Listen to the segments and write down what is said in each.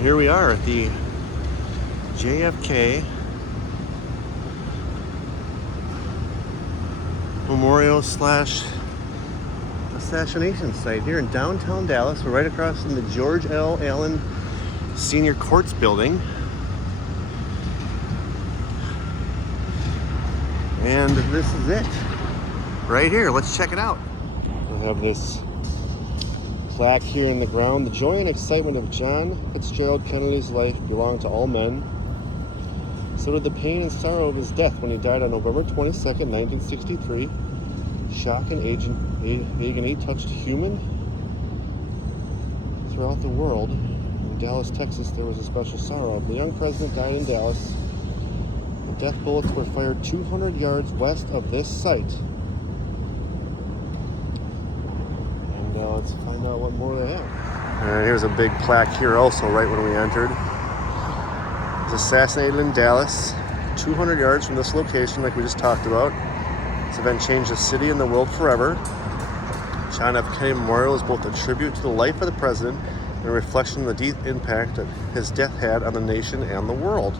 And here we are at the JFK Memorial / assassination site here in downtown Dallas. We're right across from the George L. Allen Senior Courts building. And this is it right here. Let's check it out. We have this plaque here in the ground. The joy and excitement of John Fitzgerald Kennedy's life belong to all men. So did the pain and sorrow of his death when he died on November 22nd, 1963. Shock and agony touched human throughout the world. In Dallas, Texas, there was a special sorrow. The young president died in Dallas. The death bullets were fired 200 yards west of this site. And let's find out what more they have. Here's a big plaque here also right when we entered. He was assassinated in Dallas, 200 yards from this location like we just talked about. This event changed the city and the world forever. John F. Kennedy Memorial is both a tribute to the life of the president and a reflection of the deep impact that his death had on the nation and the world.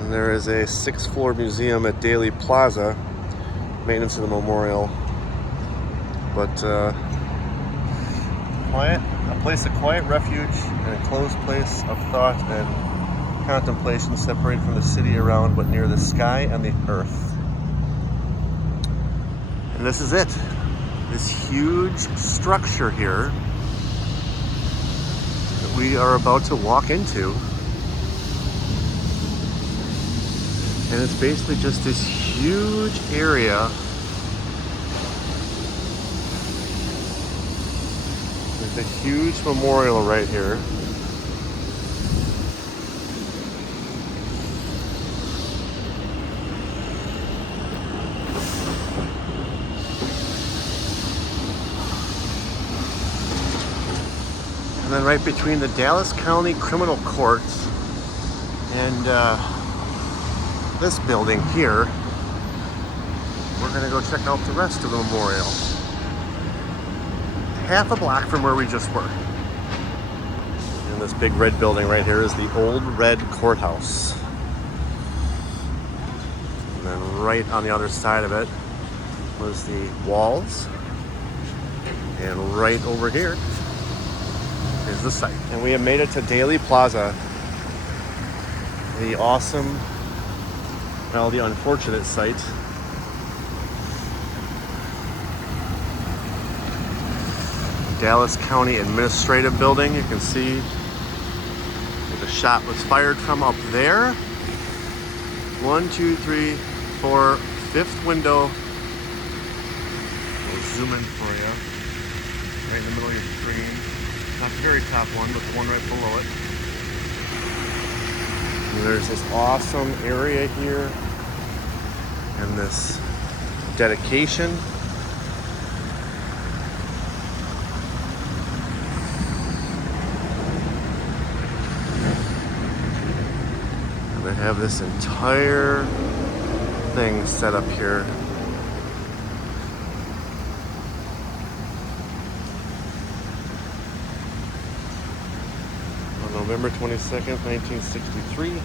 And there is a 6th-floor museum at Dealey Plaza, maintenance of the memorial. But quiet, a place of quiet refuge and a closed place of thought and contemplation, separated from the city around but near the sky and the earth. And this is it. This huge structure here that we are about to walk into. And it's basically just this huge area. There's a huge memorial right here. And then right between the Dallas County Criminal Courts and this building here, we're gonna go check out the rest of the memorial. Half a block from where we just were. And this big red building right here is the old red courthouse. And then right on the other side of it was the walls. And right over here is the site. And we have made it to Dealey Plaza, the awesome, well, the unfortunate site. Dallas County Administrative Building. You can see where the shot was fired from up there. 1, 2, 3, 4, 5th window. We'll zoom in for you. Right in the middle of your screen. Not the very top one, but the one right below it. And there's this awesome area here. And this dedication. And they have this entire thing set up here. November 22nd, 1963.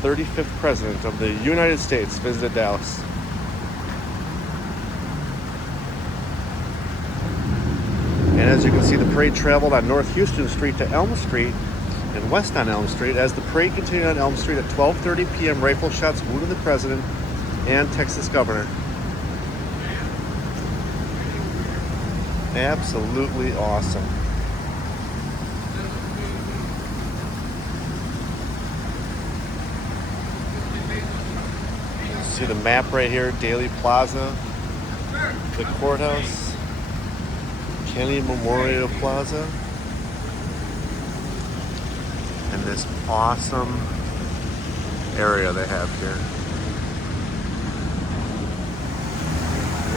35th President of the United States visited Dallas. And as you can see, the parade traveled on North Houston Street to Elm Street and west on Elm Street. As the parade continued on Elm Street at 12:30 p.m., rifle shots wounded the president and Texas governor. Absolutely awesome. See the map right here, Dealey Plaza, the courthouse, Kennedy Memorial Plaza, and this awesome area they have here.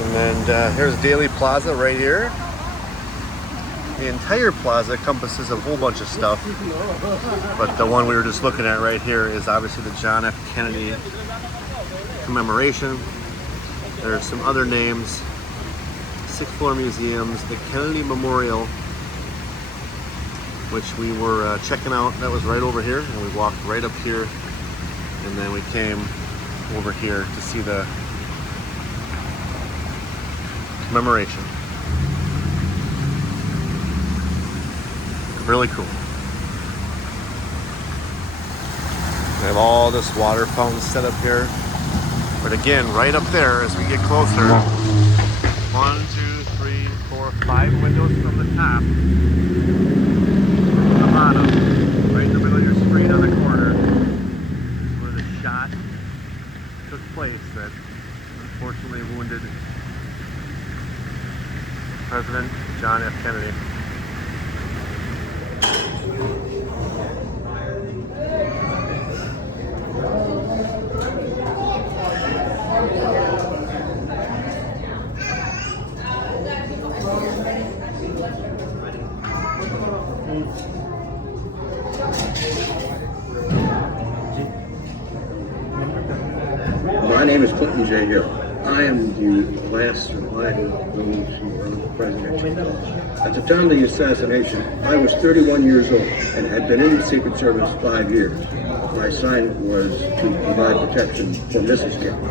And then here's Dealey Plaza right here. The entire plaza encompasses a whole bunch of stuff, but the one we were just looking at right here is obviously the John F. Kennedy commemoration. There are some other names basic floor museums, the Kennedy Memorial, which we were checking out. That was right over here, and we walked right up here, and then we came over here to see the commemoration. Really cool. We have all this water fountain set up here. But again, right up there as we get closer, 1, 2, 3, 4, 5 windows from the top. From the bottom, right in the middle of your screen on the corner, is where the shot took place that unfortunately wounded President John F. Kennedy. My name is Clinton J. Hill. I am the last surviving of those who were on the presidential post. At the time of the assassination, I was 31 years old and had been in the Secret Service 5 years. My assignment was to provide protection for Mrs. Kennedy.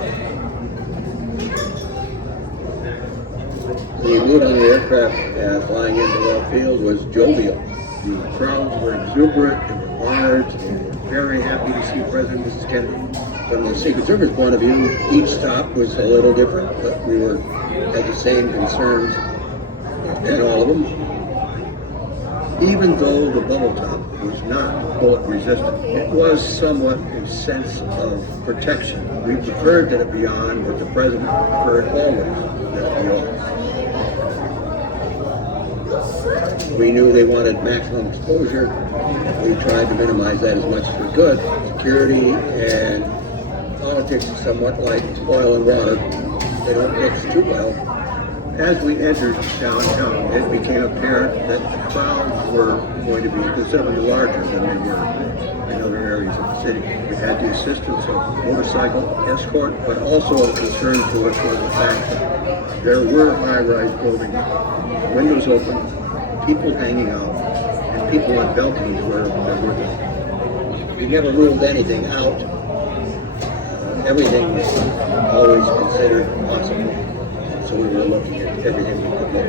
The mood on the aircraft flying into left field was jovial. The crowds were exuberant and were large and were very happy to see President and Mrs. Kennedy. From the Secret Service point of view, each stop was a little different, but we had the same concerns in all of them. Even though the bubble top was not bullet resistant, it was somewhat a sense of protection. We preferred that it be on, but the President preferred always that it be off. We knew they wanted maximum exposure. We tried to minimize that as much as we could. Security and politics is somewhat like oil and water. They don't mix too well. As we entered downtown, it became apparent that the crowds were going to be considerably larger than they were in other areas of the city. We had the assistance of motorcycle escort, but also a concern to us was the fact that there were high-rise buildings, windows open, people hanging out, and people on balconies where there were. We never ruled anything out. Everything was always considered possible. So we were looking at everything we could look at.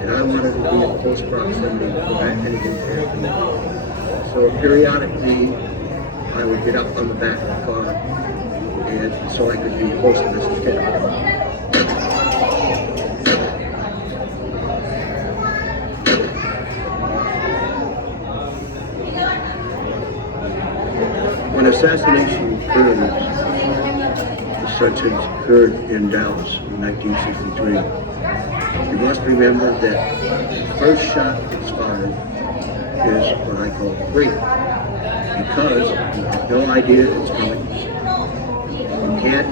And I wanted to be in close proximity to prevent anything from happening. So periodically, I would get up on the back of the car, and so I could be close to Mrs. Kennedy. When assassination occurred, such as occurred in Dallas in 1963. You must remember that the first shot that's fired is what I call free, because you have no idea it's coming. You can't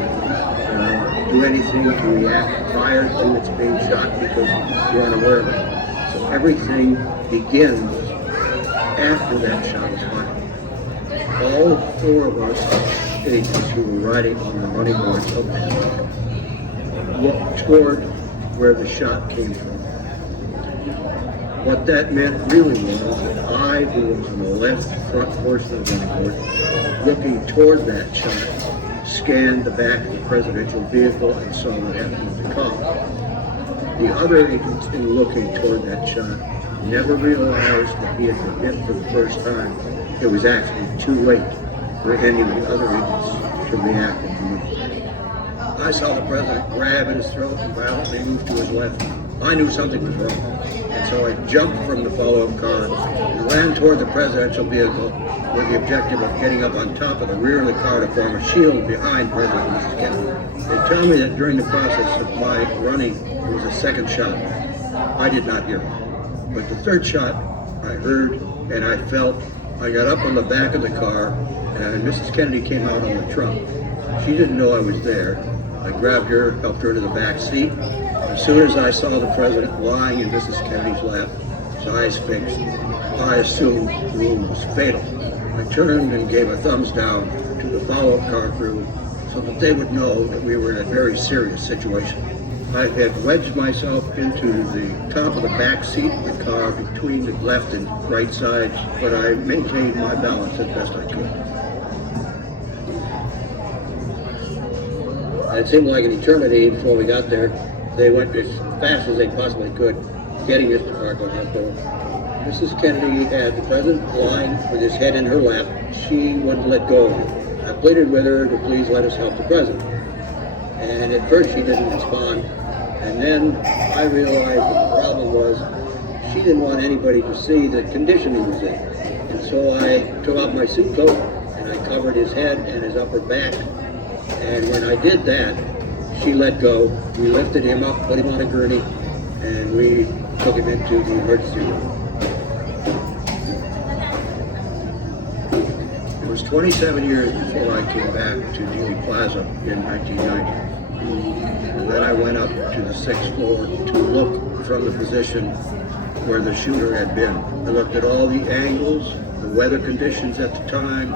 do anything to react prior to it's being shot because you're unaware of it. So everything begins after that shot is fired. All 4 of us agents who were riding on the running boards of that looked toward where the shot came from. What that meant really was that I, who was in the left front portion of the running board, looking toward that shot, scanned the back of the presidential vehicle and saw what happened with the car. The other agents, in looking toward that shot, never realized that he had been hit for the first time. It was actually too late for any of the other agents to react and move. I saw the president grab at his throat and violently move to his left. I knew something was wrong, and so I jumped from the follow-up car and ran toward the presidential vehicle with the objective of getting up on top of the rear of the car to form a shield behind President and Mrs. Kennedy. They tell me that during the process of my running, there was a second shot. I did not hear it, but the third shot I heard and I felt. I got up on the back of the car, and Mrs. Kennedy came out on the trunk. She didn't know I was there. I grabbed her, helped her to the back seat. As soon as I saw the president lying in Mrs. Kennedy's lap, his eyes fixed, I assumed the wound was fatal. I turned and gave a thumbs down to the follow-up car crew so that they would know that we were in a very serious situation. I had wedged myself into the top of the back seat of the car between the left and right sides, but I maintained my balance as best I could. It seemed like an eternity before we got there. They went as fast as they possibly could, getting us to Parkland Hospital. Mrs. Kennedy had the president lying with his head in her lap. She wouldn't let go of him. I pleaded with her to please let us help the president. And at first she didn't respond. And then I realized that the problem was she didn't want anybody to see the condition he was in. And so I took off my suit coat and I covered his head and his upper back. And when I did that, she let go. We lifted him up, put him on a gurney, and we took him into the emergency room. It was 27 years before I came back to Dealey Plaza in 1990. And then I went up to the 6th floor to look from the position where the shooter had been. I looked at all the angles, the weather conditions at the time,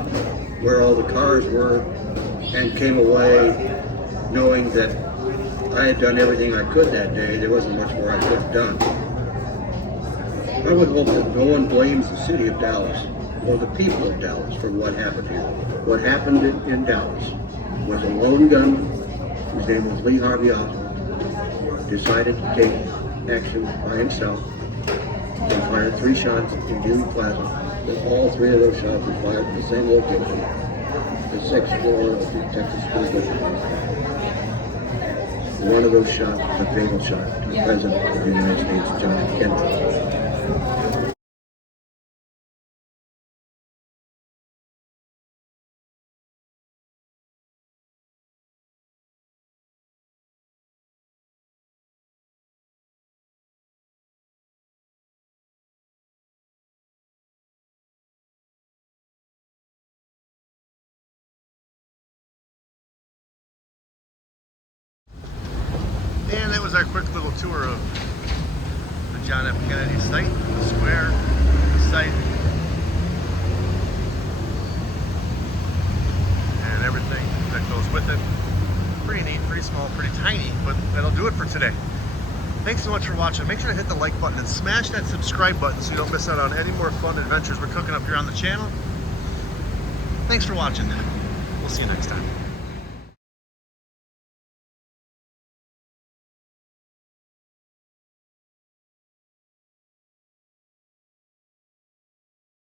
where all the cars were, and came away knowing that I had done everything I could that day. There wasn't much more I could have done. I would hope that no one blames the city of Dallas or the people of Dallas for what happened here. What happened in Dallas was a lone gunman, whose name was Lee Harvey Oswald, decided to take action by himself and fired 3 shots in Dealey Plaza. And all 3 of those shots were fired in the same location, the 6th floor of the Texas School Building. One of those shots was a fatal shot to the President of the United States, John F. Kennedy. And that was our quick little tour of the John F. Kennedy site, the square, the site, and everything that goes with it. Pretty neat, pretty small, pretty tiny, but that'll do it for today. Thanks so much for watching. Make sure to hit the like button and smash that subscribe button so you don't miss out on any more fun adventures we're cooking up here on the channel. Thanks for watching. We'll see you next time.